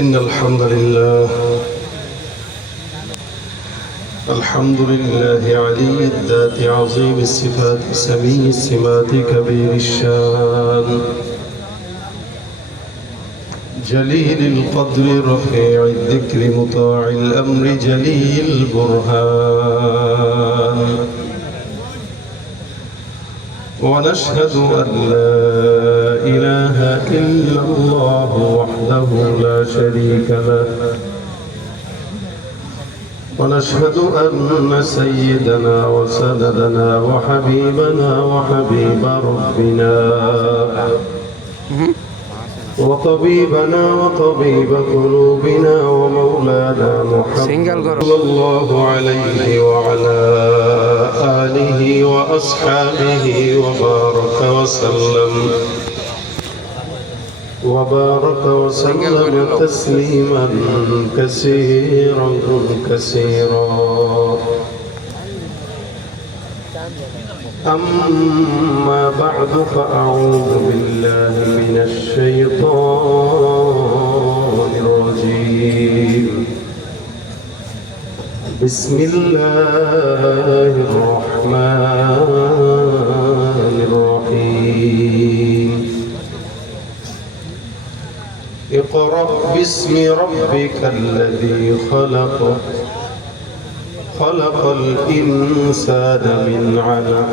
إن الحمد لله علي الذات عظيم الصفات سمي السمات كبير الشان جليل القدر رفيع الذكر مطاع الأمر جليل البرهان ونشهد أن لا إله إلا الله وحده لا شريك له ونشهد أن سيدنا وسندنا وحبيبنا وحبيب ربنا وطبيبنا وطبيب قلوبنا ومولانا محمد صلى الله عليه وعلى آله وأصحابه وبارك وسلم تسليما كثيرا أما بعد فأعوذ بالله من الشيطان الرجيم بسم الله الرحمن الرحيم اقرأ باسم ربك الذي خلق الإنسان من علق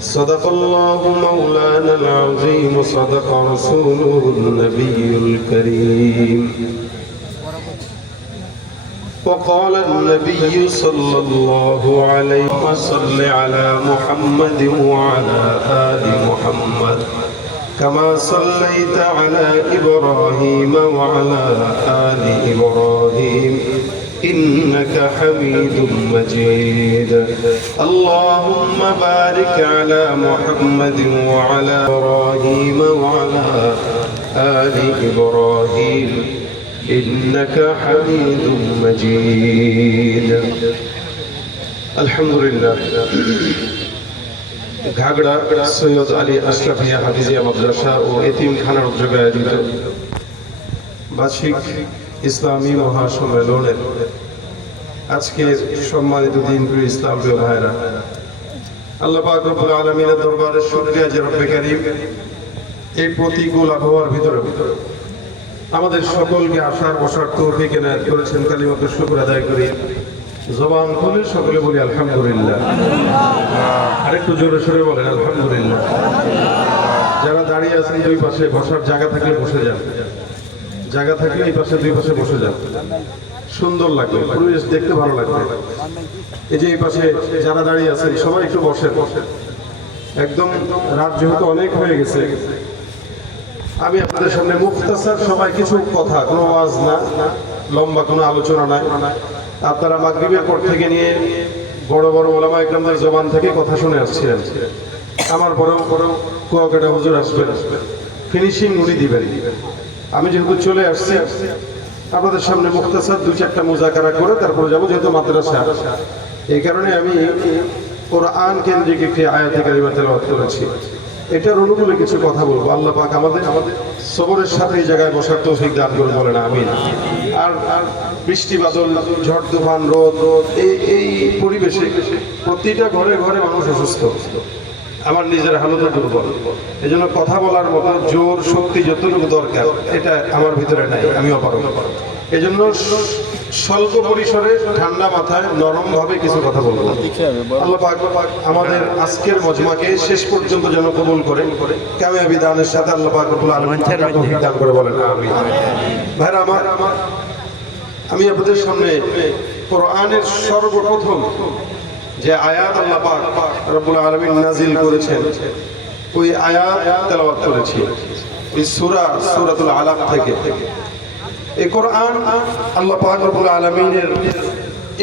صدق الله مولانا العظيم صدق رسوله النبي الكريم وقال النبي صلى الله عليه وسلم على محمد وعلى آل محمد كما صليت على إبراهيم وعلى آل إبراهيم إنك حميد مجيد اللهم بارك على محمد وعلى إبراهيم وعلى آل إبراهيم إنك حميد مجيد الحمد لله ঘাগড়া সৈয়দ আলী আশরাফিয়া হাফিজিয়া মাদ্রাসা ও এতিমখানার উদ্যোগে আয়োজিত বার্ষিক ইসলামী মহাসম্মেলনের আজকে সম্মানিত দিনপ্রিয় ইসলাম প্রিয় ভাইরা, আল্লাহ পাক রব্বুল আলামিনের দরবারে শুকরিয়া যে রব্বে কারীম এই প্রতিকূল আবহাওয়ার ভিতরে আমাদের সকলকে আসার বসার তৌফিক এনায়েত করেছেন। কালিমাতুল শুকর আদায় করি, জবান খুলে সকলে বলি আলহামদুলিল্লাহ। আরেকটু জোরে সোরে বলেন আলহামদুলিল্লাহ। যারা দাঁড়িয়ে আছেন দুই পাশে বসার জায়গা থাকলে বসে যান, জায়গা থাকলে এই পাশে দুই পাশে বসে যান, সুন্দর লাগবে, পরিবেশ দেখতে ভালো লাগবে। এই যে এই পাশে যারা দাঁড়িয়ে আছেন সবাই একটু বসেন। একদম রাত যেহেতু অনেক হয়ে গেছে, আমি আপনাদের সামনে মুখতাসার সবাই কিছু কথা, কোনো ওয়াজ না, লম্বা কোনো আলোচনা নাই। আপনারা মাগরিবের পর থেকে নিয়ে বড় বড় ওলামা ইকরামদের জবান থেকে কথা শুনে আসছিলেন। আমার পরেও কুয়াকাটা হুজুর আসবেন, ফিনিশিং উনি দিবেন। আমি যেহেতু চলে আসছি আপনাদের সামনে মুখতাসার দুই চারটা মুজাকারা করে তারপরে যাবো, যেহেতু মাদ্রাসা, এই কারণে আমি কোরআন কেন্দ্রিক একটি আয়াতে কারিমা তেলাওয়াত করেছি। এটার অনুকূলে কিছু কথা বলবো। আল্লাহ পাক আমাদের সবরের সাথে এই জায়গায় বসার তৌফিক দান করে বলেন আমিন। আর বৃষ্টি বাদল, ঝড় তুফান, রোদ, এই পরিবেশে প্রতিটা ঘরে ঘরে মানুষ অসুস্থ। আমার নিজের হালতে দুর্বল, এই জন্য কথা বলার মতো জোর শক্তি যতটুকু দরকার এটা আমার ভিতরে নাই, আমিও পারবো। এই জন্য স্বল্প পরিসরে ঠান্ডা মাথায় নরম ভাবে কিছু কথা বলবো। আল্লাহ পাক আমাদের আজকের মজমাকে শেষ পর্যন্ত যেন কবুল করে কামিয়াবি দানের সাথে আল্লাহ পাক রব্বুল আলামিন তৌফিক দান করে বলেন আমিন। ভাইরা আমার, আমি আপনাদের সামনে কোরআনের সর্বপ্রথম যে আয়াত আল্লাহ পাক রব্বুল আলামিন নাজিল করেছেন ওই আয়াত তেলাওয়াত করেছি এই সূরাতুল আলাক থেকে। এই কোরআন আল্লাহ পাক রব্বুল আলামিনের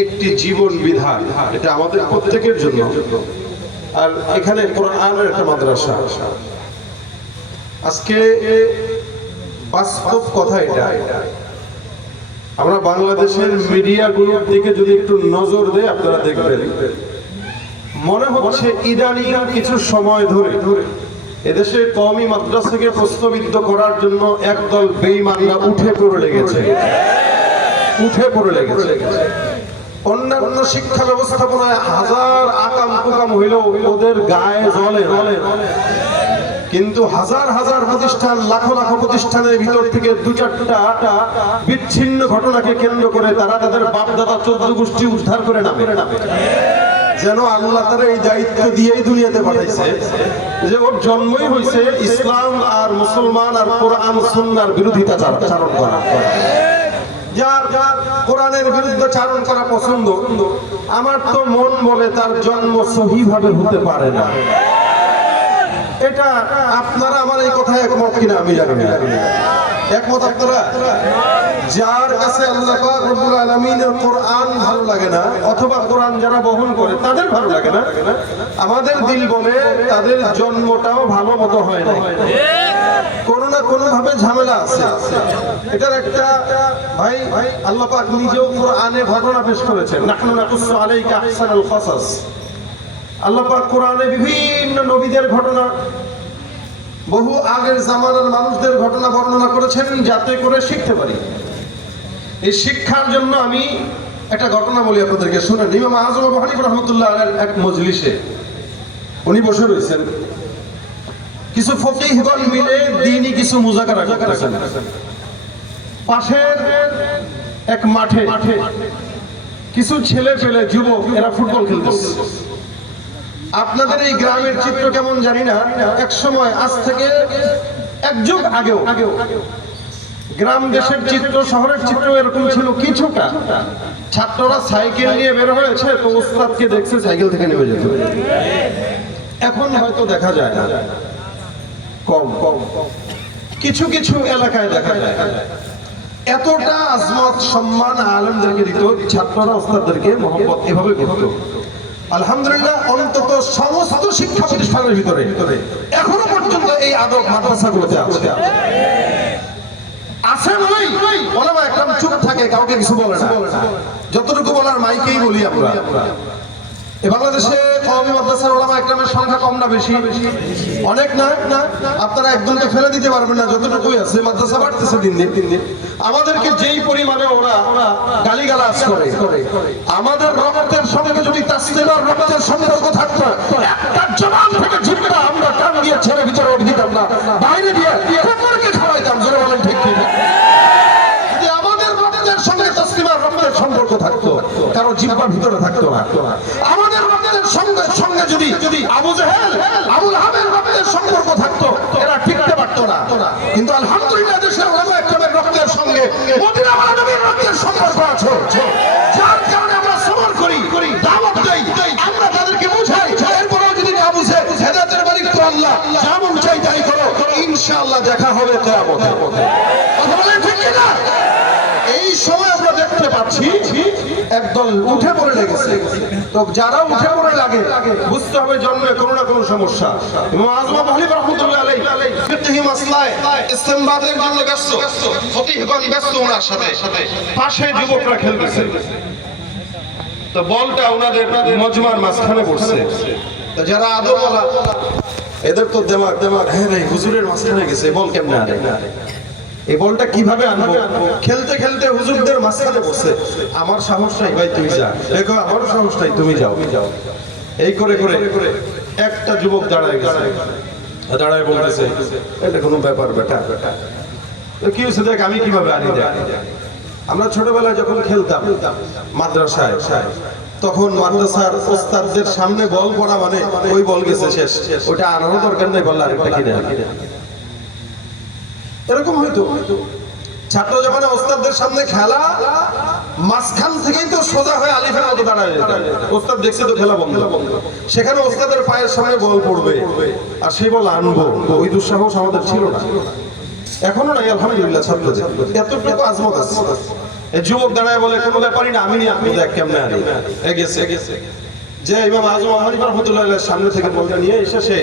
একটি জীবন বিধান, এটা আমাদের প্রত্যেকের জন্য। আর এখানে কোরআনের একটা মাদ্রাসা। আজকে বাস্তব কথা এটা, আমরা বাংলাদেশের মিডিয়াগুলোর দিকে যদি একটু নজর দেই আপনারা দেখবেন মনে হচ্ছে ইদানিং কিছু সময় ধরে এদেশে কওমি মাদ্রাসাকে প্রশ্নবিদ্ধ করার জন্য একদল বেঈমানরা উঠে পড়ে লেগেছে। অন্যান্য শিক্ষা ব্যবস্থাপনায় হাজার আকাম কুকাম হইলেও ওদের গায়ে জ্বলে, কিন্তু হাজার হাজার প্রতিষ্ঠান, লাখো লাখো প্রতিষ্ঠানের ভিতর থেকে দু চারটা বিচ্ছিন্ন ঘটনাকে কেন্দ্র করে তারা তাদের বাপ দাদা 14 গোষ্ঠী উদ্ধার করে নামে, যেন আল্লাহ তারা এই দায়িত্ব দিয়েই দুনিয়াতে পাঠাইছে যে ওর জন্মই হয়েছে ইসলাম আর মুসলমান আর কোরআন সুন্নাহর বিরোধিতা চারণ করা। যার কোরআনের বিরুদ্ধে চারণ করা পছন্দ, আমার তো মন বলে তার জন্ম সহিভাবে হতে পারে না। এটা আপনারা আমার এই কথায় একমত কিনা আমি জানি না। একমত আপনারা? যার কাছে আল্লাহ পাক রব্বুল আলামিনের কোরআন ভালো লাগে না, অথবা কোরআন যারা বহন করে তাদের ভালো লাগে না, আমাদের দিল বলে তাদের জন্মটাও ভালো মতো হয় না, কোনো না কোনো ভাবে ঝামেলা আছে। এটার একটা ভাই আল্লাহ পাক নিজেও কোরআনে ঘটনা পেশ করেছেন, নাহনু নাকুসসু আলাইকা আহসানাল কাসাস। আল্লাহ পাক কোরআনে বিভিন্ন নবীদের ঘটনা, বহু আগের জামানার মানুষদের ঘটনা বর্ণনা করেছেন যাতে করে শিখতে পারি। এই শিক্ষার জন্য আমি একটা ঘটনা বলি আপনাদেরকে, শুনেন। ইমাম আযম আবু হানিফা রাহমাতুল্লাহ আলাইহির এক মজলিসে উনি বসে রয়েছেন, কিছু ফকিহগণ মিলে দ্বীনি কিছু মুযাকারা করতেছেন। পাশের এক মাঠে কিছু ছেলে পেলে যুবক এরা ফুটবল খেলতেছে। আপনাদের এই গ্রামের চিত্র কেমন জানি না, এক সময় আজ থেকে এক যুগ আগেও গ্রাম দেশের চিত্র, শহরের চিত্র এরকম ছিল কিছুটা। ছাত্ররা সাইকেল নিয়ে বের হয়েছে, তো উস্তাদকে দেখছে সাইকেল থেকে নেমে যেত। এখন হয়তো দেখা যায় না, কম কিছু কিছু এলাকায় দেখা যায়। এতটা আজমত সম্মান আলেমদেরকে দিত, ছাত্ররা উস্তাদদেরকে মহব্বত এভাবে করত। আলহামদুলিল্লাহ, অন্তত সমস্ত শিক্ষা প্রতিষ্ঠানের ভিতরে এখনো পর্যন্ত এই আদব মাদ্রাসাগুলোতে আছে। নয় ওলামা একদম চুপ থাকে, কাউকে কিছু বলে না, যতটুকু বলার মাইকেই বলি আমরা। বাংলাদেশে কওমি মাদ্রাসার ওলামা একরামের সংখ্যা কম না বেশি? অনেক না? আপনারা একজনকে ফেলে দিতে পারবেন না, যতটুকুই আছে। মাদ্রাসা বাড়তেছে দিন দিন। আমাদেরকে যেই পরিমাণে ওরা গালিগালাজ করে, আমাদের রক্তের সঙ্গে যদি তাসলিমার রক্তের সম্পর্ক থাকতো, একটা জবান থেকে জিভটা আমরা টান দিয়ে ছেড়ে ভিতরে দিতাম না, বাইরে দিয়ে কুকুরকে খাওয়াইতাম। জোরে বলেন ঠিক কি? যদি আমাদের রক্তের সঙ্গে তাসলিমার রক্তের সম্পর্ক থাকতো, কারো জিহ্বা ভিতরে থাকতো না। আমাদের রক্তের সঙ্গে যদি আবু জাহেল, আবু লাহাবের রক্তের সম্পর্ক থাকতো, এরা টিকতে পারতো না। কিন্তু আলহামদুলিল্লাহ, দেশের ওলামা একরামের রক্তের সঙ্গে মদিনা নবীর রক্তের সম্পর্ক আছে, যার কারণে আমরা সবর করি, দাওয়াত দেই, আমরা তাদেরকে বুঝাই। এরপরেও যদি না বুঝে, হেদায়েতের মালিক তো আল্লাহ, যেমন চাই তাই করো, ইনশাআল্লাহ দেখা হবে কিয়ামতে। কথা বলেন ঠিক কি না? এই সময় আমরা দেখতে পাচ্ছি একদল উঠে পড়ে লেগেছে। তো যারা উঠে পড়ে লাগে, বুঝতে হবে জন্মে কোনো না কোনো সমস্যা। ইমাম আযম আবু হানিফা রাহমাতুল্লাহ আলাইহি ফিকহি মাসলায় ইসতিমবাদের জন্য ব্যস্ত, ফকিহগণ ব্যস্ত ওনার সাথে। পাশে যুবকরা খেলতেছে, তো বলটা ওনাদের মজমার মাঝখানে পড়ছে। তো যারা আদবওয়ালা, এদের তো দেমাগ হ্যাঁ রে, হুজুরের মাঝখানে গেছে, বল কেমনে আরে, এই বলটা কিভাবে আনবো? খেলতে খেলতে হুজুরদের মাঝখানে বসে, আমার সাহস নাই ভাই তুমি যা, দেখো আমারও সাহস নাই তুমি যাও। এই করে করে একটা যুবক দাঁড়ায় বলতেছে, এটা কোনো ব্যাপার বেটা, কি হয়েছে দেখ আমি কিভাবে আনি দেখ। আমরা ছোটবেলায় যখন খেলতাম মাদ্রাসায়, তখন মাদ্রাসার ওস্তাদদের সামনে বল পড়া মানে ওই বল গেছে শেষ, ওটা আনারও দরকার নেই, বললে আরেকটা কিনে আনি। এরকম হয়তো ছাত্র যখন ওস্তাদদের সামনে খেলা, মাঝখান থেকেই তো সোজা হয়ে আলিফের মতো দাঁড়ায় যেত। ওস্তাদ দেখছে তো খেলা বন্ধ, সেখানে ওস্তাদের পায়ের সামনে বল পড়বে আর সেই বল আনবো, ওই দুঃসাহস আমাদের ছিল না, এখনো নাই। আলহামদুলিল্লাহ, ছাত্রদের এতটুকু আজমত আছে। এই যুবক দাঁড়ায় বলে, কোনো ব্যাপারই না, আমি নিয়ে আপনি দেখ কেমনে আনি। গেছে যে ইমাম আযম আবু হানিফা রাহমাতুল্লাহ আলাইহির সামনে থেকে বলটা নিয়ে এসে সে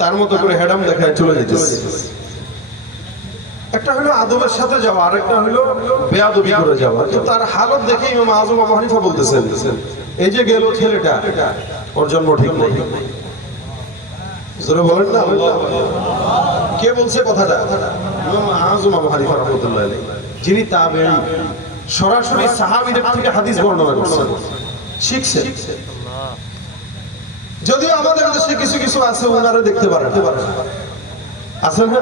তার মতো করে হেডাম দেখায় চলে যেতেছে। একটা হলো আদবের সাথে যাওয়া, আর একটা হলো বেয়াদবি করে যাওয়া। তো তার হালত দেখে ইমাম আযম আবু হানিফা বলতেছেন, এই যে গেল ছেলেটা, ওর জন্ম ঠিক নেই। জোরে বলেন না আল্লাহ। কে বলছে কথাটা? ইমাম আযম আবু হানিফা রাহমাতুল্লাহ আলাইহি, যিনি তাবেঈ, সরাসরি সাহাবীদের থেকে হাদিস বর্ণনা করছেন, শিখছেন। যদিও আমাদের দেশে কিছু কিছু আছে ওনারা দেখতে পারেন, আছেন না?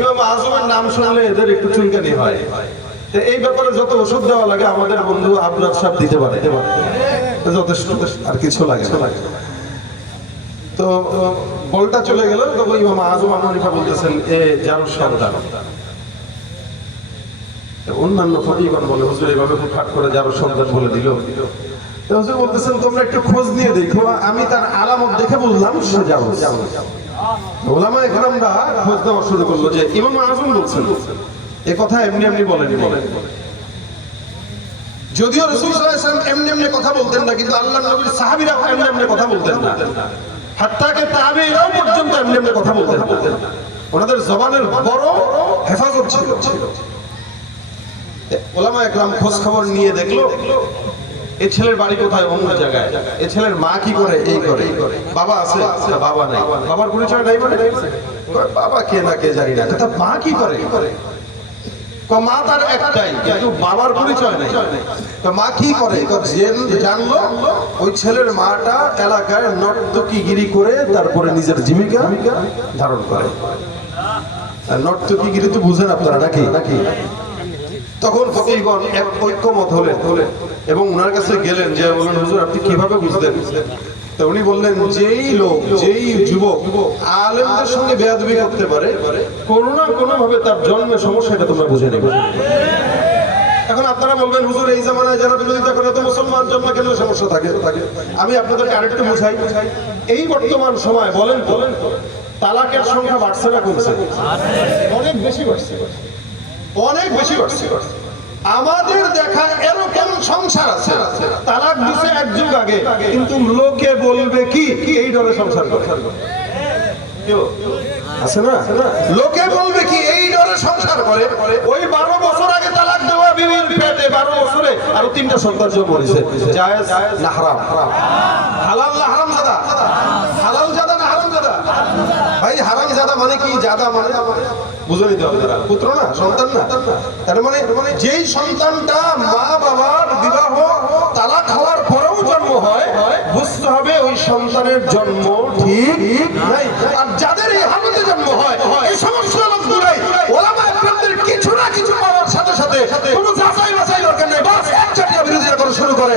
ইমাম আযমের নাম শুনলে এদের একটু চুলকানি হয়। তো এই ব্যাপারে যত ওষুধ দেওয়া লাগে আমাদের বন্ধু আবরার সাহেব দিতে পারে, যথেষ্ট, আর কিছু লাগে না। তো বলটা চলে গেল, তখন ইমাম আযম আবু হানিফা বলতেছেন এ জারুর সন্তান। অন্যান্য ফকিহগণ বলে হুজুর এইভাবে হুটহাট করে জারুর সন্তান বলে দিল। তো হুজুর বলতেছেন তোমরা একটু খোঁজ নিয়ে দেখো, আমি তার আলামত দেখে বুঝলাম সে জারু। ওলামায়ে কেরামরা খোঁজ দেওয়া শুরু করলো যে ইমাম আযম বলছেন এ কথা এমনি এমনি বলেনি। যদিও রাসূল সাল্লাল্লাহু আলাইহি ওয়াসাল্লাম এমনি এমনি কথা বলতেন না, কিন্তু আল্লাহর নবীর সাহাবীরা এমনি এমনি কথা বলতেন না, হাত্তাকে তাবেঈরাও পর্যন্ত এমনি এমনি কথা বলতেন না। ওনাদের জবানের বড় হেফাজত ছিল। ওলামায়ে কেরাম খোঁজ খবর নিয়ে দেখলো এই ছেলের বাড়ি কোথায়, অন্য জায়গায়। এই ছেলের মা কি করে, এই করে। বাবা আছে, বাবা নাই। বাবার পরিচয় নাই বলে বাবা কে না কে জানি না, কথা মা কি করে। মা তার একটাই, কিন্তু বাবার পরিচয় নাই। মা কি করে জানলো, ওই ছেলের মাটা এলাকায় নর্তকীগিরি করে তারপরে নিজের জীবিকা ধারণ করে। নর্তকীগিরি তো বুঝেন আপনারা নাকি? তখন ফকিহগণ এক ঐক্যমত হলেন এবং ওনার কাছে গেলেন, যে বললেন হুজুর আপনি কিভাবে বুঝলেন? তো উনি বললেন যেই লোক, যেই যুবক আলেমদের সঙ্গে বেয়াদবি করতে পারে, কোনো না কোনো ভাবে তার জন্মের সমস্যা, এটা তোমরা বুঝে নেবে। এখন আপনারা বলবেন হুজুর এই জামানায় যারা বিরোধিতা করে তো মুসলমান জন্মে কেন সমস্যা থাকে? আমি আপনাদেরকে আরেকটু বুঝাই। এই বর্তমান সময় বলেন তালাকের সংখ্যা বাড়ছে না কমছে? অনেক বেশি বাড়ছে, অনেক বেশি বাড়ছে। আমাদের দেখা এরকম সংসার আছে তালাক দিছে এক যুগ আগে, কিন্তু লোকে বলবে কি এই ডরে সংসার করে। আছে না? লোকে বলবে কি এই ডরে সংসার করে। ওই 12 বছর আগে তালাক দেওয়া বিবির পেটে 12 বছরে আরো 3টা সন্তান জন্ম হয়েছে। জায়েজ না হারাম? হালাল না হারাম জাদা? হালাল জাদা না হারাম জাদা? ভাই হারাম জাদা মানে কি? জাদা মানে বুঝে নিতে হবে, তারা পুত্র না, সন্তান না। তার মানে যেই সন্তানটা মা বাবার বিবাহ তালাক হওয়ার পরেও জন্ম হয়, বুঝতে হবে ওই সন্তানের জন্ম ঠিক নাই। আর যাদের এই হালতে জন্ম হয়, এই সমস্ত লোকগুলাই ওলামায়ে কেরামদের কিছু না কিছু পাওয়ার সাথে সাথে কোনো যাচাই বাছাই দরকার নেই, বাস একচাটিয়া বিরোধিতা করা শুরু করে।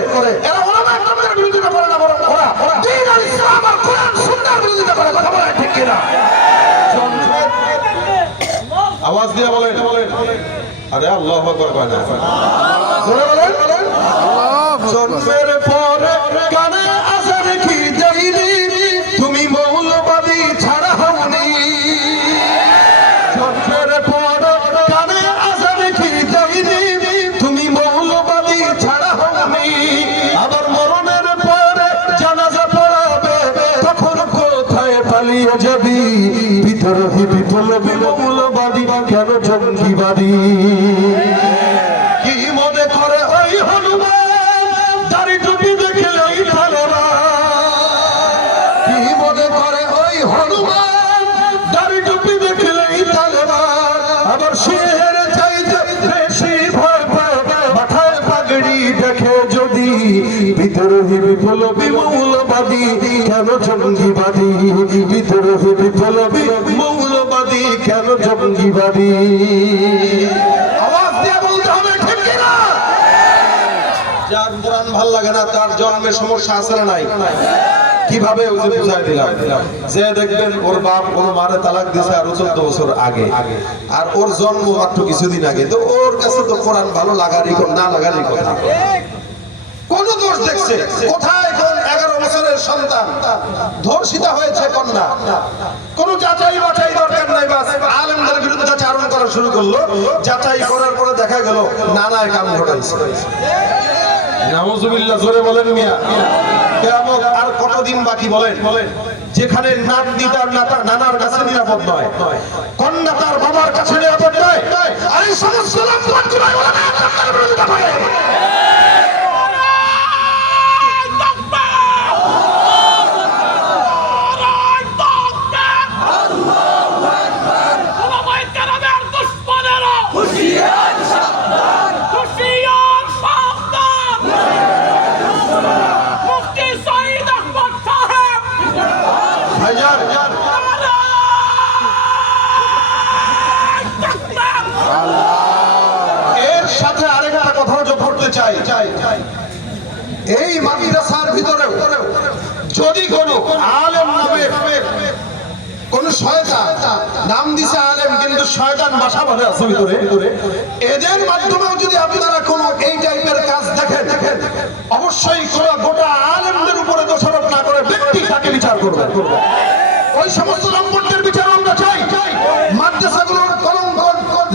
এরা ওলামায়ে কেরামদের বিরোধিতা করে না, বরং ওরা দ্বীন আর ইসলাম আর কোরআন সুন্নাহর বিরোধিতা করে। কথা বলে ঠিক কিনা? আওয়াজ দিয়ে বলেন, আরে আল্লাহু আকবার কয় না? জোরে বলেন। জন্মের পরে কানে আযান কি দেইনি, তুমি মৌলবাদী ছাড়া হওনি। জন্মের পরে কানে আযান কি দেইনি, তুমি মৌলবাদী ছাড়া হওনি। আবার মরণের পরে জানাজা পড়াবে, তখন কোথায় পালিয়ে যাবি? বিদ্রোহী বিপ্লবী মৌলবাদী কেন জঙ্গিবাদী? কি মনে করে ওই হনুমান দাড়ি টুপি দেখলেই তালেবান? কি মনে করে ওই হনুমান দাড়ি টুপি দেখলেই তালেবান? আবার সিংহের চাইতে বেশি ভয় পায় মাথায় পাগড়ি দেখে যদি। বিদ্রোহী বিপ্লবী মৌলবাদী কেন জঙ্গিবাদী? বিদ্রোহী বিপ্লবী মৌলবাদী কেন জঙ্গিবাদী? আওয়াজ দিয়ে বলতে হবে ঠিক কিনা? যার কোরআন ভাল লাগে না তার জন্মের সমস্যা আছে না নাই? কিভাবে ওই যে বুঝাই দিলাম, যে দেখবেন ওর বাপ ওর মারে তালাক দিয়েছে আরো 14 বছর আগে, আর ওর জন্ম মাত্র কিছুদিন আগে। তো ওর কাছে তো কোরআন ভালো লাগারই না লাগারই কথা। কোন দোষ দেখছে? কোথায় কোন 11 বছরের সন্তান ধর্ষিতা হয়েছে কন্যা, কোন যাচাই বাছাই দরকার নাই, বাস আলেমদের বিরুদ্ধে চারণ করা শুরু করলো। যাচাই করার পরে দেখা গেল নানায় কাম ঘটাইছে। নাউজুবিল্লাহ, জোরে বলেন মিয়া। কিয়ামত আর কতদিন বাকি বলেন? যেখানে নাতনি তার নানার কাছে নিরাপদ নয়, কন্যা তার বাবার কাছে নিরাপদ নয়, আর এই সমস্ত লোকগুলো ওলামায়ে কেরামদের বিরুদ্ধে করে। এই মাদ্রাসার ভিতরে যদি কোনো আলেম নামের কোন শয়তান, নাম দিছে আলেম কিন্তু শয়তান বাসা বাঁধে আছে ভিতরে, এদের মাধ্যমেও যদি আপনারা কোনো এই টাইপের কাজ দেখেন, অবশ্যই গোটা আলেমদের উপরে দোষারোপ না করে ব্যক্তি তাকে বিচার করবেন। ওই সমস্ত লম্পটের বিচার আমরা চাই। মাদ্রাসাগুলোর কলঙ্ক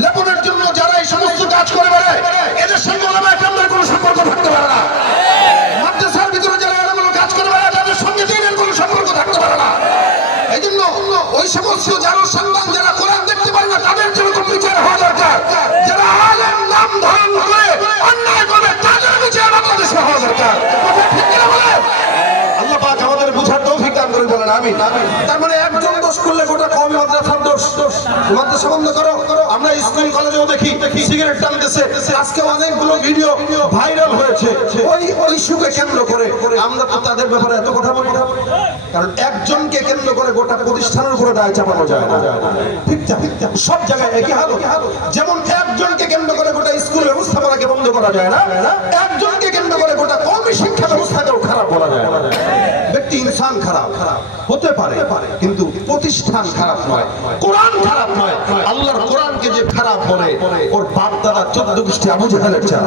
লেপনের জন্য যারা এই সমস্ত কাজ করে বেড়ায়, এদের সঙ্গে ওলামায়ে কেরামের কোনো সম্পর্ক থাকতে পারে না। মাদ্রাসার ভিতরে যারা এরকম কাজ করে বেড়ায়, তাদের সঙ্গে দ্বীনের কোনো সম্পর্ক থাকতে পারে না। এই জন্য ওই সমস্ত যারা সন্তান যারা কোরআন দেখতে পারে না, তাদের যেরকম বিচার হওয়া দরকার, যারা আলেম নাম ধারণ করে অন্যায় করে তাদের বিচার বাংলাদেশে হওয়া দরকার। ঠিক কিনা বলে? আল্লাহ পাক আমাদের বুঝার তৌফিক দান করে বলেন আমিন। তার মানে একজন দোষ করলে গোটা কওমি মাদ্রাসার দোষ। মাদ্রাসা বন্ধ করো। আমরা স্কুল কলেজেও দেখি সিগারেট টানতেছে, আজকে অনেকগুলো ভিডিও ভাইরাল হয়েছে। ওই ইস্যুকে কেন্দ্র করে আমরা তো তাদের ব্যাপারে এত কথা বলি না, কারণ একজনকে কেন্দ্র করে গোটা প্রতিষ্ঠানের উপরে দায় চাপানো যায় না। ঠিক সব জায়গায় একই হাল। যেমন একজনকে কেন্দ্র করে গোটা স্কুল ব্যবস্থাপনাকে বন্ধ করা যায় না, একজনকে কেন্দ্র করে গোটা কওমি শিক্ষা ব্যবস্থাকেও খারাপ বলা যায় না। ব্যক্তি ইনসান খারাপ হতে পারে, কিন্তু প্রতিষ্ঠান খারাপ নয়, কোরআন খারাপ নয়। আল্লাহর কোরআনকে যে খারাপ বলে, ওর বাপ দাদা 14 গোষ্ঠী আবু জাহেলের চাল।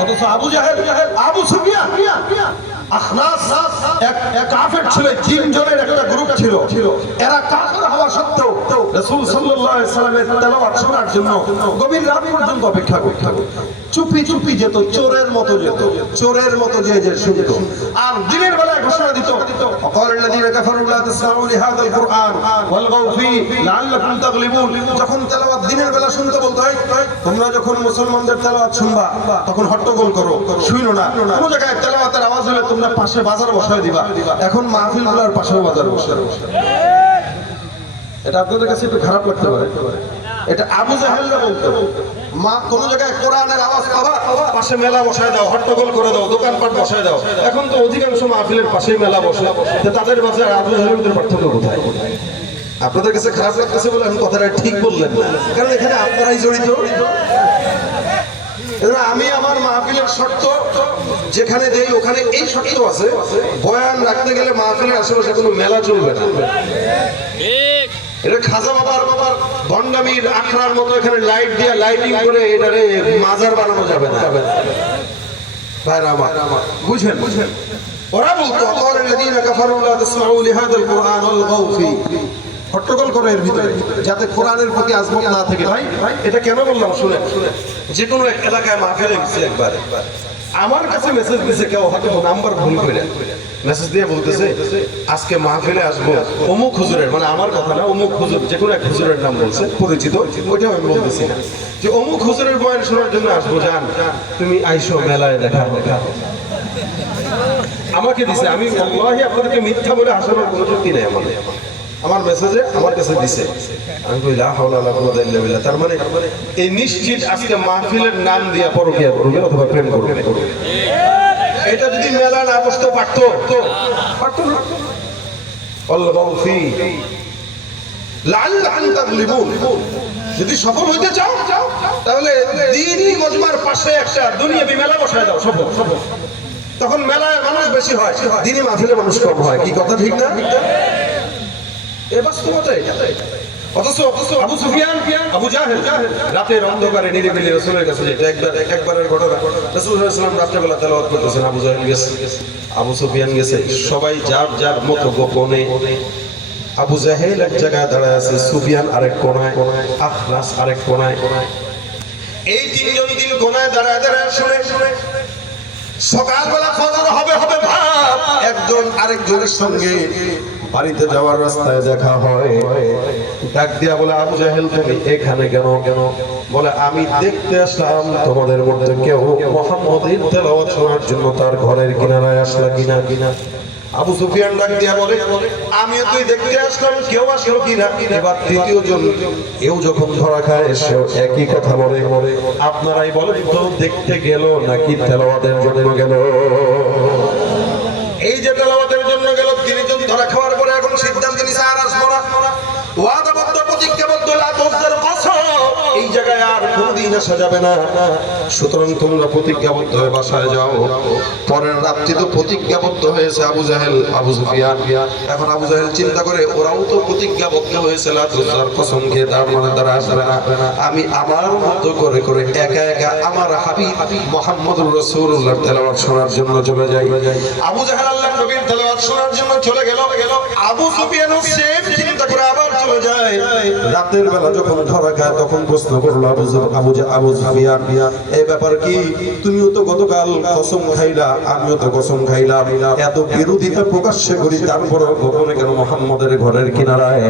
অথচ আবু জাহেল, আবু সুফিয়ান, আখনাস এক কাফের ছিল, 3 জনের একটা গ্রুপ ছিল। এরা কাফের হওয়া সত্ত্বেও রাসূল সাল্লাল্লাহু আলাইহি সাল্লামের তেলাওয়াত শোনার জন্য গভীর রাত পর্যন্ত অপেক্ষা করত। চুপি চুপি যেত, চোরের মতো যেত, চোরের মতো যে শুনত। আর দিনের বেলায় ঘোষণা দিত, ওয়াকালাল্লাযীনা কাফারু লা তাসমাউ লিহাযাল কুরআন ওয়ালগাউ ফী লাআল্লাকুম তাগলিবুন। যখন তেলাওয়াত দিনের বেলা শুনতে বলতো, তোমরা যখন মুসলমানদের তেলাওয়াত শুনবা তখন হট্টগোল করো, শুনো না। কোন জায়গায় তেলাওয়াতের আওয়াজ হলে তোমরা পাশে বাজার বসায় দিবা। এখন মাহফিলগুলোর পাশেও বাজার বসায়। এটা আপনাদের কাছে একটু খারাপ লাগতে পারে, এটা আবু জাহেলরা বলতো। মা কোন জায়গায় কোরআনের আওয়াজ পাবা, পাশে মেলা বসায় দাও, হট্টগোল করে দাও, দোকানপাট বসায় দাও। এখন তো অধিকাংশ মাহফিলের পাশেই মেলা বসে, তাদের মাঝে আবু জাহেলের পার্থক্য কোথায়? আপনাদের কাছে খারাপ লাগতেছে বলে আমি কথাটা ঠিক বললেন না, কারণ এখানে আপনারাই জড়িত। আমি আমার মাহফিলের শর্ত যেখানে দেই ওখানে এই শর্ত আছে, বয়ান রাখতে গেলে মাহফিলের আশেপাশে কোনো মেলা চলবে না। এটা খাজা বাবার ভণ্ডামির আখড়ার মতো এখানে লাইট দিয়ে লাইটিং করে এটারে মাজার বানানো যাবে না। ভাইরা আমার বুঝেন, ওরা বলতো ওয়াকালাল্লাযীনা কাফারু লা তাসমাউ লিহাযাল কুরআন ওয়ালগাউ ফী, হট্টগোল করে এর ভিতরে, যাতে কোরআনের প্রতি আজমত না থাকে। ভাই এটা কেন বললাম শুনে, যে কোনো এক এলাকায় মাহফিলে গেছে একবার, আমার কাছে মেসেজ দিয়েছে কেউ, হয়তো নাম্বার ভুল করে মেসেজ দিয়ে বলতেছে আজকে মাহফিলে আসবো অমুক হুজুরের, মানে আমার কথা না, অমুক হুজুর, যে কোনো এক হুজুরের নাম বলছে পরিচিত, ওইটাও আমি বলতেছি না, যে অমুক হুজুরের বয়ান শোনার জন্য আসবো, জান তুমি আইসো মেলায় দেখা। আমাকে দিছে, আমি আল্লাহি আপনাদেরকে মিথ্যা বলে হাসানোর কোনো যুক্তি নেই আমার মেসেজে আমার কাছে দিছে। আমি কই লা হাওলা ওয়ালা কুওয়াতা ইল্লা বিল্লাহ। তার মানে এই নিশ্চিত আজকে মাহফিলের নাম দিয়া পরকিয়া করবে অথবা প্রেম করবে। এটা যদি মেলা না বসতে পারতো না। আল্লাহু ফী লাআল্লাকুম তাগলিবুন। যদি সফল হইতে চাও তাহলে দ্বীনি মজমার পাশে একটা দুনিয়াবি মেলা বসায় দাও, সফল। তখন মেলায় মানুষ বেশি হয়, দ্বীনি মাহফিলে মানুষ কম হয়। কি কথা ঠিক না? অথচ আবু সুফিয়ান, আবু জাহেল রাতের অন্ধকারে নিরিবিলি রাসূলের কাছে যেত। একবারের ঘটনা, রাসূল সাল্লাল্লাহু আলাইহি ওয়াসাল্লাম রাত্রেবেলা তেলাওয়াত করতেছেন, আবু জাহেল গেছে, আবু সুফিয়ান গেছে, সবাই যার যার মতো গোপনে। আবু জাহেল এক জায়গায় দাঁড়ায় আছে, সুফিয়ান আরেক কোণায়, আখনাস আরেক কোণায়। এই তিনজন তিন কোণায় দাঁড়ায় দাঁড়ায় শুনে সকালবেলা ফজর হবে ভাব, একজন আরেকজনের সঙ্গে বাড়িতে যাওয়ার রাস্তায় দেখা হয়। ডাক দিয়া বলে, আবু জাহেল তুমি এখানে কেন? বলে আমি দেখতে আসলাম তোমাদের মধ্যে কেউ মুহাম্মদের তেলাওয়াত শোনার জন্য তার ঘরের কিনারায় আসলা কিনা। আবু সুফিয়ান ডাক দিয়া বলে, আমিও তুই দেখতে আসলাম কেউ আসলো কিনা। এবার তৃতীয় জন কেউ যখন ধরা খায় সেও একই কথা বলে, আপনারাই বলেন তো দেখতে গেল নাকি তেলাওয়াতের জন্য গেল? এই যে তেলাওয়াতের জন্য গেল, তিনজন ধরা খাওয়ার পরে এখন সিদ্ধান্ত নিছে আর আসবো না, ওয়াদাবদ্ধ প্রতিজ্ঞাবদ্ধ লা তুযর কসম, এই জায়গায় আর কোনদিন আসা যাবে না। সুতরাং তোমরা প্রতিজ্ঞাবদ্ধ হয়ে বাসায় যাও। পরের রাত্রি তো প্রতিজ্ঞাবদ্ধ হয়েছে আবু জাহেল, আবু সুফিয়ান। এখন আবু জাহেল চিন্তা করে ওরাও তো প্রতিজ্ঞাবদ্ধ হয়েছে লাত উজ্জার কসম খেয়ে, তার মানে তারা আসবে না। আমি আমার মতো করে করে একা একা আমার হাবিব মুহাম্মদুর রাসূলুল্লাহর তেলাওয়াত শোনার জন্য চলে যাই। আবু জাহেল আল্লাহর নবীর তেলাওয়াত শোনার জন্য চলে গেল। আবু সুফিয়ানও সেম চিন্তা করে আবার চলে যায়। রাতের বেলা যখন ধরা খায় তখন প্রশ্ন করলো আবু সুফিয়ান, এই ব্যাপার কি? তুমিও তো গতকাল কসম খাইলা, আমিও তো কসম খাইলাম, এত বিরোধিতা প্রকাশ্যে করি তারপরে গোপনে কেন মুহাম্মদের ঘরের কিনারায়?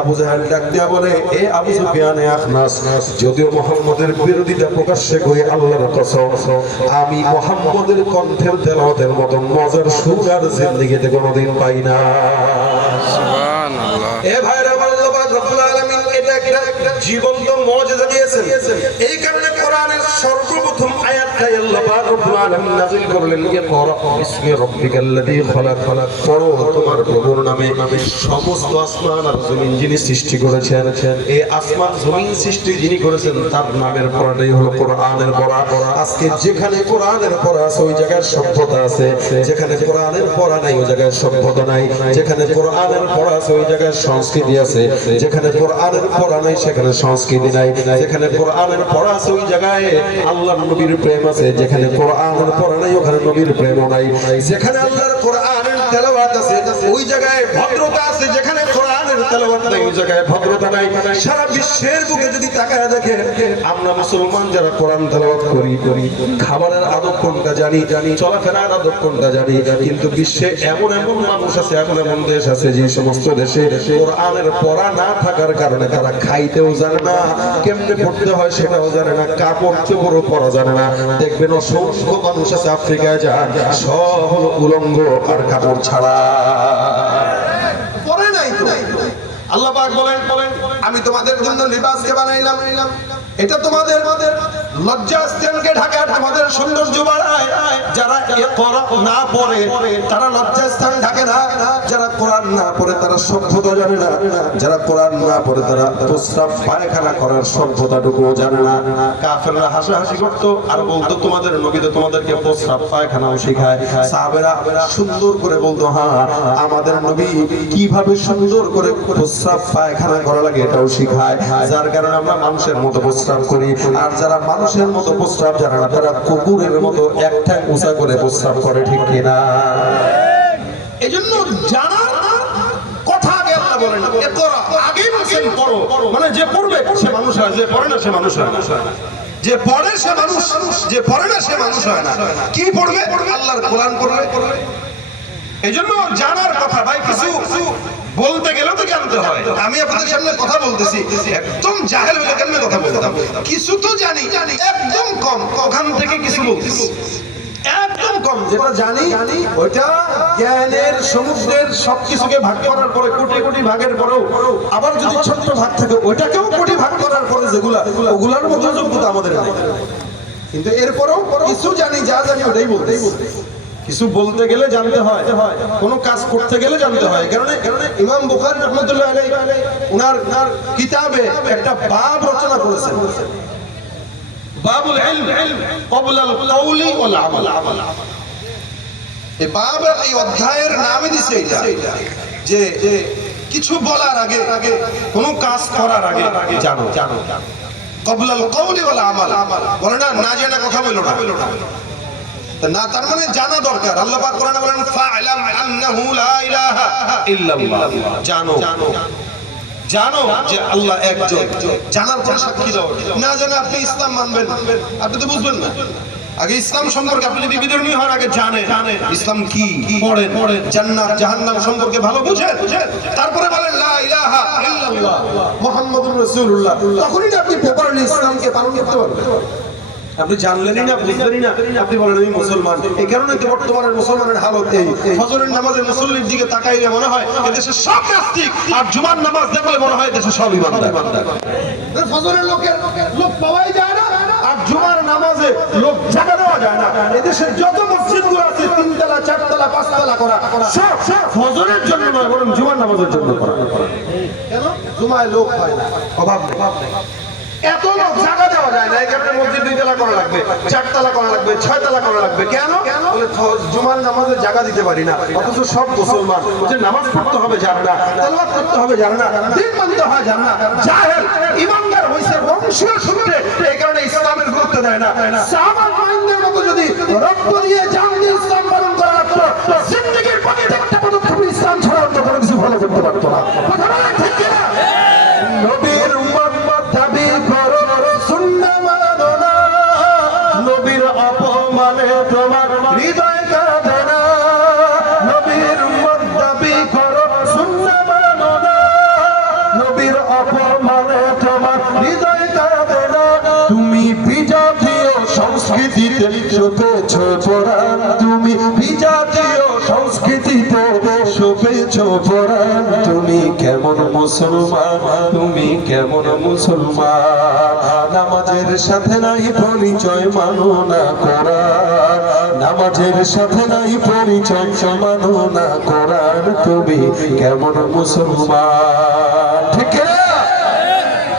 আবু জাহেল ডাক দিয়া বলে, এ আবু সুফিয়ান আখনাস, যদিও মুহাম্মদের বিরোধিতা প্রকাশ্যে করি, আল্লাহর কসম আমি মুহাম্মদের কণ্ঠের তেলাওয়াতের মতো মজার সুর আর জিন্দেগিতে কোনোদিন পাই না। সুবহানাল্লাহ। এ ভাইরা, আল্লাহ পাক রব্বুল আলামিন এটা একটা জীবন্ত মুজিজা দিয়েছেন। এই কারণে কোরআনের সর্বপ্রথম আয়াতটাই আল্লাহ পাক রব্বুল আলামিন নাযিল করলেন, ইকরা বিসমি রাব্বিকাল্লাযী খালাক। পড়ো তোমার প্রভুর নামে। সমস্ত আসমান আর জমিন যিনি সৃষ্টি করেছেন, এই আসমান জমিন সৃষ্টি যিনি করেছেন তার নামের পড়াটাই হলো কোরআনের পড়া। আজকে যেখানে কোরআনের পড়া আছে ওই জায়গায় সভ্যতা আছে, যেখানে কোরআনের পড়া নাই ওই জায়গায় সভ্যতা নাই, যেখানে কোরআনের পড়া আছে ওই জায়গায় সংস্কৃতি আছে, যেখানে কোরআনের পড়া নাই সেখানে সংস্কৃতি নাই, যেখানে কোরআনের পড়া আছে ওই জায়গায় আল্লাহর নবীর প্রেম আছে, যেখানে কোরআনের পড়া নাই ওখানে নবীর প্রেমও নাই, যেখানে আল্লাহর কোরআনের তেলাওয়াত আছে ওই জায়গায় ভদ্রতা আছে, যেখানে কোরআনের তেলাওয়াত নাই ওই জায়গায় ভদ্রতা নাই। সারা বিশ্বের বুকে যদি তাকায় দেখেন, আমরা মুসলমান যারা কোরআন তেলাওয়াত করি, খাবারের আদব কোনটা জানি, চলাফেরার আদব কোনটা জানি, কিন্তু বিশ্বে এমন এমন মানুষ আছে, এমন এমন দেশ আছে যে সমস্ত দেশে কোরআনের পড়া না থাকার কারণে তারা খাইতেও জানে না, কেমনে পড়তে হয় সেটাও জানে না, কাপড় চোপড়ও পরা জানে না। দেখবেন অসংখ্য মানুষ আছে আফ্রিকায় যান, সব হলো উলঙ্গ আর কাপড় ছাড়া, পরে নাই তো। আল্লাহ পাক বলেন, আমি তোমাদের জন্য লিবাসকে বানাইলাম, এটা তোমাদের লজ্জাস্থানকে ঢাকা, তোমাদের সৌন্দর্য বাড়ায়। যারা কোরআন না পড়ে তারা লজ্জাস্থান ঢাকে না, যারা কোরআন না পড়ে তারা সভ্যতা জানে না, যারা কোরআন না পড়ে তারা প্রস্রাব পায়খানা করার সভ্যতাটুকুও জানে না। কাফেররা হাসাহাসি করতো আর বলতো, তোমাদের নবী তো তোমাদেরকে প্রস্রাব পায়খানাও শেখায়। সাহাবেরা সুন্দর করে বলতো, হ্যাঁ আমাদের নবী কিভাবে সুন্দর করে প্রস্রাব পায়খানা করা লাগে এটাও শিখায়। যার কারণে আমরা মানুষের মতো প্রস্রাব করি, আর যারা মানুষের মতো প্রস্রাব জানে না তারা কুকুরের মতো একটা উঁচা করে প্রস্রাব করে, ঠিক কিনা? এজন্য জানার কথা আগে আল্লাহ বলেন, আগেই বলছেন পড়ো, মানে যে পড়বে সে মানুষ হয়, যে পড়ে না সে মানুষ হয় না, যে পড়ে সে মানুষ, যে পড়ে না সে মানুষ হয় না। কি পড়বে? আল্লাহর কোরআন পড়বে। এজন্য জানার কথা ভাই, কিছু বলতে গেলেও তো জানতে হয়। আমি আপনাদের সামনে কথা বলতেছি, একদম জাহেল হলে কেমনে কথা বলতাম? কিছু তো জানি, একদম কম, ওখান থেকে কিছু বলতেছি একদম কম। যেটা জানি ওইটা জ্ঞানের সমুদ্রের সবকিছুকে ভাগ করার পরে, কোটি কোটি ভাগের পরেও আবার যদি ছোট্ট ভাগ থাকে ওইটাকেও কোটি ভাগ করার পরে যেগুলা, ওগুলার মতো যোগ্যতা আমাদের নাই। কিন্তু এরপরেও কিছু জানি, যা জানি ওটাই বলতেই। কিছু বলতে গেলে জানতে হয়, কোনো কাজ করতে গেলে জানতে হয়। কারণে ইমাম বুখারী রাহমাতুল্লাহ আলাইহি ওনার কিতাবে একটা বাব রচনা করেছেন, বাবুল ইলম ক্বাবলা আল কওলি ওয়াল আমাল। এই বাব, এই অধ্যায়ের নামই দিছে এটা, যে কিছু বলার আগে, কোনো কাজ করার আগে জানো। ক্বাবলা আল কওলি ওয়াল আমাল বলে না জেনে কথা বলো না, তার মানে জানা দরকার। আল্লাহ পাক কোরআনে বলেন, ফা'লাম আন্নাহু লা ইলাহা ইল্লাল্লাহ, জানো যে আল্লাহ একজন। জানার পরে সাক্ষী দাও। না জানে আপনি ইসলাম মানবেন, আপনি তো বুঝবেন না। আগে ইসলাম সম্পর্কে আপনি যদি বিধর্মী হন, আগে জানেন ইসলাম কি, পড়েন, জান্নাত জাহান্নাম সম্পর্কে ভালো বুঝেন, তারপরে বলেন লা ইলাহা ইল্লাল্লাহ মুহাম্মাদুর রাসূলুল্লাহ। তখনই আপনি প্রপারলি ইসলামকে পালন করতে পারবেন। আপনি জানলেনই না, বুঝলেনই না, আপনি বলেন আমি মুসলমান। এই কারণে তো বর্তমানের মুসলমানের হালত এই। ফজরের নামাজের মুসল্লির দিকে তাকাইলে মনে হয় এদেশে সব নাস্তিক, আর জুমার নামাজ দেখলে মনে হয় দেশে সব ইমানদার। ফজরের লোক পাওয়াই যায় না, আর জুমার নামাজে লোক জায়গা দেওয়া যায় না। এদেশের যত মসজিদগুলো আছে 3 তলা 4 তলা 5 তলা করা, সব ফজরের জন্য নয়, বরং জুমার নামাজের জন্য করা। কেন? জুমায় লোক হয় না, অভাব নেই। এত লোক জায়গা দেওয়া যায় না, করা লাগবে। কেন? বলে জুমার নামাজে জায়গা দিতে পারি না, অথচ সব মুসলমান যে নামাজ পড়তে হবে জানে না, তেলাওয়াত করতে হবে জানে না, দিন মানতে হয় জানে না, জাহেল ইমানদার হইছে বংশীয় সূত্রে, এই কারণে ইসলামের গুরুত্ব দেয় না। সাহাবায়ে কেরামদের মতো যদি রক্ত দিয়ে জান দিয়ে ইসলাম পালন করা লাগতো, জিন্দেগির প্রত্যেকটা পদক্ষেপে ইসলাম ছাড়া অন্য কোনো কিছু ফলো করতে পারতো না। কথা বলেন ঠিক কিনা? নবীর উম্মত দাবি করো, সুন্নাহ মানো না, নবীর অপমানে তোমার হৃদয় কাঁদে না। নবীর উম্মত দাবি করো, সুন্নাহ মানো না, নবীর অপমানে তোমার হৃদয় কাঁদে না। তুমি বিজাতীয় সংস্কৃতিতে শোভেছ পরাণ, তুমি বিজাতীয় সংস্কৃতিতে শোভেছ পরাণ। তুমি কেমন মুসলমান, তুমি কেমন মুসলমান? নামাজের সাথে নাই পরিচয়, মানো না কোরআন। নামাজের সাথে নাই পরিচয়, মানো না কোরআন। তুমি কেমন মুসলমান? ঠিক না?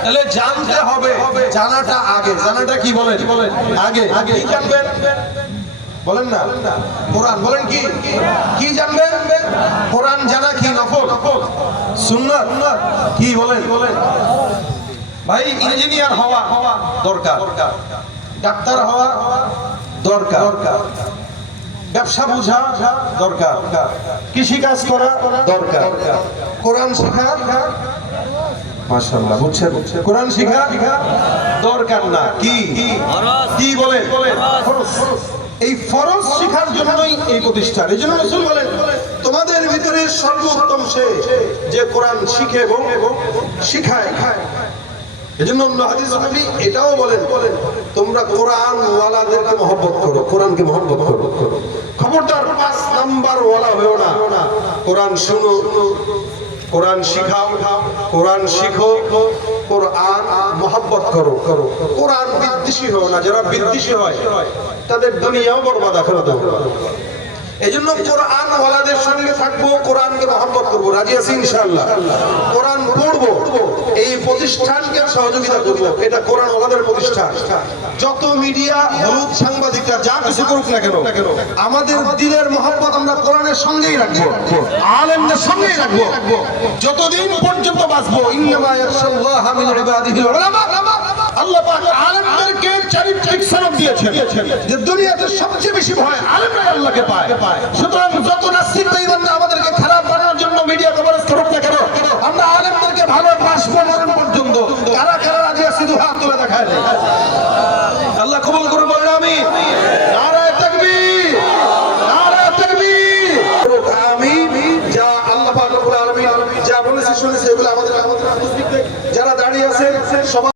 তাহলে জানতে হবে, জানাটা আগে। জানাটা কি বলেন? আগে আগে কি জানবেন? বলেন না কোরআন। বলেন কি কি জানবেন? কোরআন জানা কি নফল, সুন্নাত কি? বলেন ভাই। ইঞ্জিনিয়ার হওয়া দরকার, ডাক্তার হওয়া দরকার, ব্যবসা বোঝা দরকার, কৃষি কাজ করা দরকার, কোরআন শেখা, মাশাআল্লাহ বুঝছেন, কোরআন শেখা দরকার না। কি কি বলেন? ফরজ। এই ফরজ শেখার জন্যই এই প্রতিষ্ঠান। এই জন্য রাসূল বলেন, তোমাদের ভিতরে সর্বোত্তম সে যে কোরআন শিখে এবং শিখায়। এজন্য অন্য হাদিস নবী এটাও বলেন, তোমরা কোরআন ওয়ালাদেরকে মহব্বত করো, কোরআনকে মহব্বত করো। খবরদার 5 নাম্বার ওয়ালা হয়েও না। কোরআন শুনো, কোরআন শিখাও, কোরআন শিখো, কোরআন মহব্বত করো। কোরআন বিদ্বেষী হও না। যারা বিদ্বেষী হয় তাদের দুনিয়াও বরবাদ, আখিরাতও। এজন্য কোরআন ওয়ালাদের সঙ্গে থাকবো, কোরআনকে মহব্বত করবো। রাজি আছি ইনশাআল্লাহ? কোরআন পড়বো, এই প্রতিষ্ঠানকে সহযোগিতা করবো। এটা কোরআন ওয়ালাদের প্রতিষ্ঠান। যত মিডিয়া, হলুদ সাংবাদিকরা যা কিছু করুক না কেন, আমাদের দিলের মহব্বত আমরা কোরআনের সঙ্গেই রাখবো, আলেমদের সঙ্গেই রাখবো যতদিন পর্যন্ত বাঁচবো। ইন্নামা ইয়াখশাল্লাহা মিন ইবাদিহিল উলামা। আল্লাহ পাক আলেমদেরকে চারিত্রিক সনদ দিয়েছেন যে দুনিয়াতে সবচেয়ে বেশি ভয় আলেমরাই আল্লাহকে পায়। সুতরাং যত নাস্তিক বেঈমানরা আমাদেরকে খারাপ বানানোর জন্য মিডিয়া কভারেজ করুক না কেন, আমরা আলেমদেরকে ভালোবাসবো মরণ পর্যন্ত। কারা কারা রাজি আছে শুধু হাত তুলে দেখায় দেয়। আল্লাহ কবুল করুন, বলেন আমিন। নারায়ে তাকবীর, নারায়ে তাকবীর। আমি যা আল্লাহ পাক রব্বুল আলামিন যা বলেছে শুনেছে, এগুলো আমাদের যারা দাঁড়িয়ে আছে সবাই